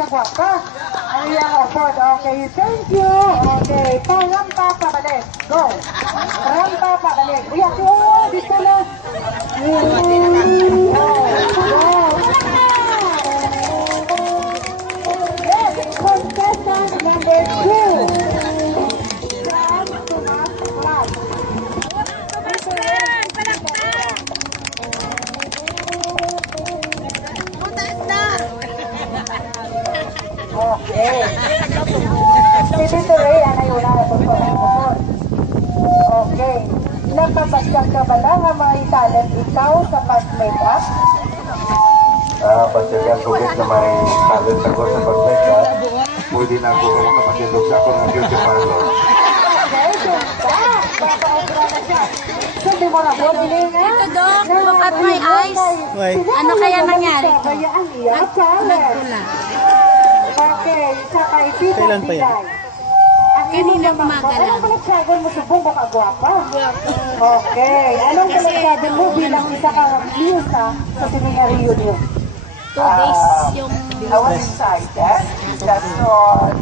kagwapa. Ay, afford. Okay, thank you. Okay, rampa pabalik. Go. Rampa pabalik. Uyak, dito na. Yes, contestant number 2. Okay. Si Tito Ray, yung una na motor. Okay. Napabasyak ka ba lang ang mga talent ikaw sa pag-makeup? Basyakan sulit na may talent ako sa pag-makeup. Pwede na ako makapasindog sa ako ng beauty parlor. Okay, so that. Mapa-obra na siya. Sabi mo na po, Ito, Dok. Look at my eyes. Ano kaya nangyari ko? Nagpula. Okay, sa kaibigan Diday. Kanina gumagalaw. Anong palagsagan mo sa buong baka gwapa? Okay. Anong palagsagan mo bilang isa kang Lisa sa seminaryo niyo? 2 days yung... I was excited. That's all.